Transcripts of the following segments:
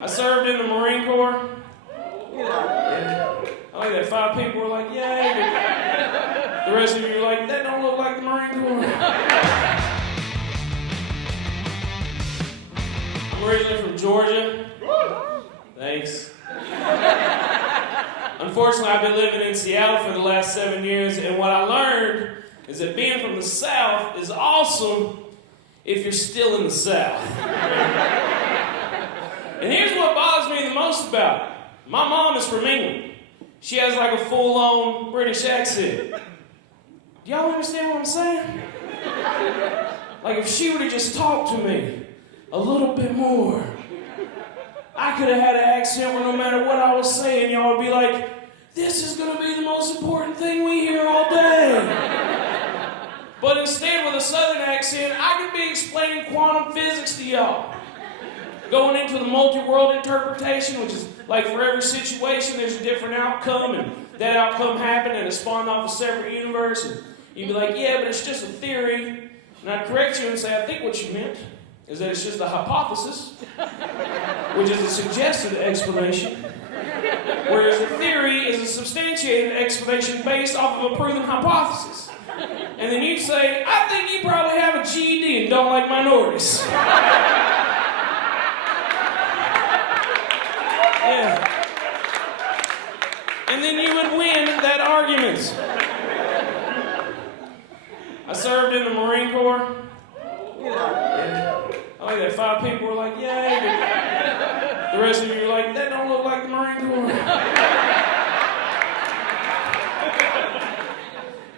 I served in the Marine Corps. Yeah. I like that 5 people were like, yay. The rest of you are like, that don't look like the Marine Corps. I'm originally from Georgia. Thanks. Unfortunately, I've been living in Seattle for the last 7 years, and what I learned is that being from the South is awesome if you're still in the South. And here's what bothers me the most about it. My mom is from England. She has like a full-on British accent. Do y'all understand what I'm saying? Like if she would have just talked to me a little bit more, I could have had an accent where no matter what I was saying, y'all would be like, this is going to be the most important thing we hear all day. But instead, with a Southern accent, I could be explaining quantum physics to y'all. Going into the multi-world interpretation, which is like for every situation, there's a different outcome, and that outcome happened and it spawned off a separate universe. And you'd be like, yeah, but it's just a theory. And I'd correct you and say, I think what you meant is that it's just a hypothesis, which is a suggested explanation, whereas a theory is a substantiated explanation based off of a proven hypothesis. And then you'd say, I think you probably have a GED and don't like minorities. Yeah. And then you would win that argument. I served in the Marine Corps. Yeah. I like that 5 people were like, yay. The rest of you are like, that don't look like the Marine Corps.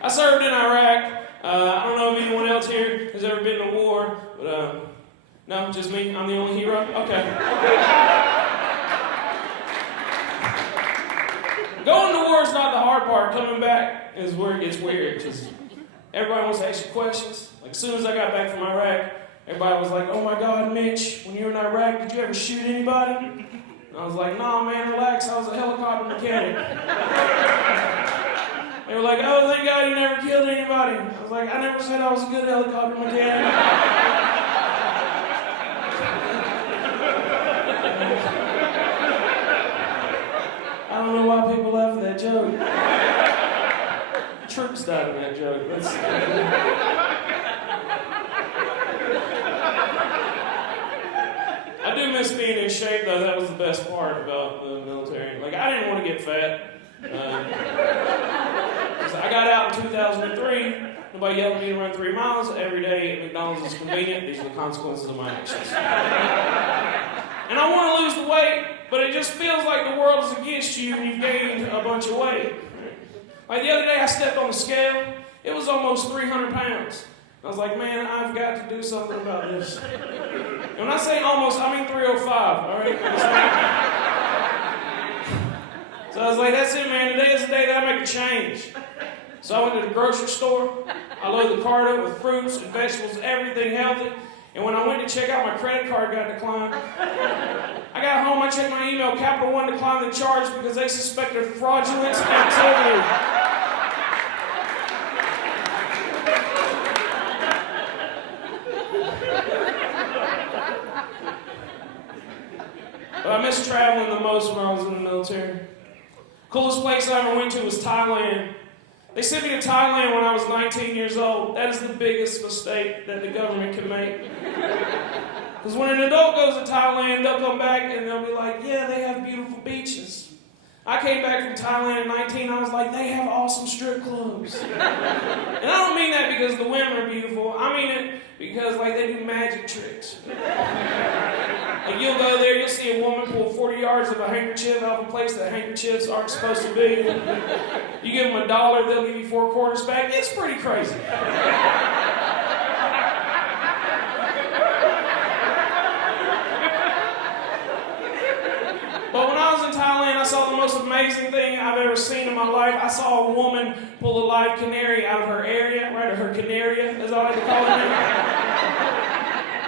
I served in Iraq. I don't know if anyone else here has ever been to war, but no, just me. I'm the only hero? Okay. Going to war is not the hard part. Coming back is where it gets weird, because everybody wants to ask you questions. Like, as soon as I got back from Iraq, everybody was like, oh my God, Mitch, when you were in Iraq, did you ever shoot anybody? And I was like, nah, man, relax, I was a helicopter mechanic. They were like, oh, thank God you never killed anybody. I was like, I never said I was a good helicopter mechanic. I don't know why people laugh at that joke. Troops died of that joke. I do miss being in shape, though. That was the best part about the military. Like, I didn't want to get fat. I got out in 2003. Nobody yelled at me to run 3 miles every day at McDonald's is convenient. These are the consequences of my actions. And I want to lose the weight, but it just feels like the world is against you and you've gained a bunch of weight. Like the other day I stepped on the scale. It was almost 300 pounds. I was like, man, I've got to do something about this. And when I say almost, I mean 305, all right? So I was like, that's it, man. Today is the day that I make a change. So I went to the grocery store. I loaded the cart up with fruits and vegetables, everything healthy. And when I went to check out, my credit card got declined. I got home, I checked my email, Capital One declined the charge because they suspected fraudulent activity. But I miss traveling the most when I was in the military. Coolest place I ever went to was Thailand. They sent me to Thailand when I was 19 years old. That is the biggest mistake that the government can make. Because when an adult goes to Thailand, they'll come back and they'll be like, yeah, they have beautiful beaches. I came back from Thailand at 19, I was like, they have awesome strip clubs. And I don't mean that because the women are beautiful. I mean it because like they do magic tricks. Like you'll go there, you'll see a woman pull 40 yards of a handkerchief out of a place that handkerchiefs aren't supposed to be. You give them $1, they'll give you 4 quarters back. It's pretty crazy. But when I was in Thailand, I saw the most amazing thing I've ever seen in my life. I saw a woman pull a live canary out of her area, right, or her canaria, as I like to call it.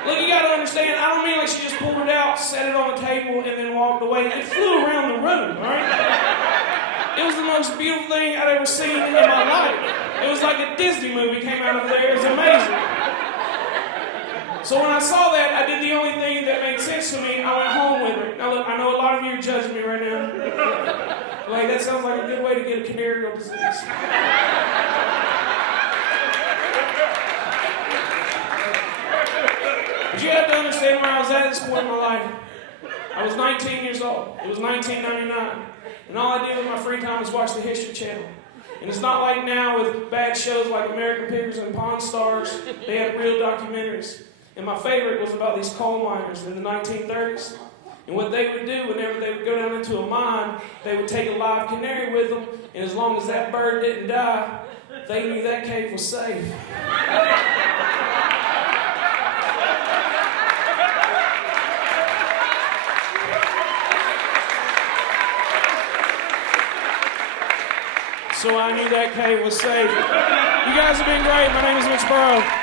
Look, you got to understand, I don't mean like she just pulled it out, set it on the table, and then walked away. It flew around the room, all right? It was the most beautiful thing I'd ever seen in my life. It was like a Disney movie came out of there. It was amazing. So when I saw that, I did the only thing that made sense to me. I went home with her. Now look, I know a lot of you are judging me right now. Like, that sounds like a good way to get a canarial disease. But you have to understand where I was at this point in my life. I was 19 years old. It was 1999. And all I did with my free time was watch the History Channel. And it's not like now with bad shows like American Pickers and Pawn Stars. They had real documentaries. And my favorite was about these coal miners in the 1930s. And what they would do whenever they would go down into a mine, they would take a live canary with them. And as long as that bird didn't die, they knew that cave was safe. So I knew that cave was safe. You guys have been great. My name is Mitch Burrow.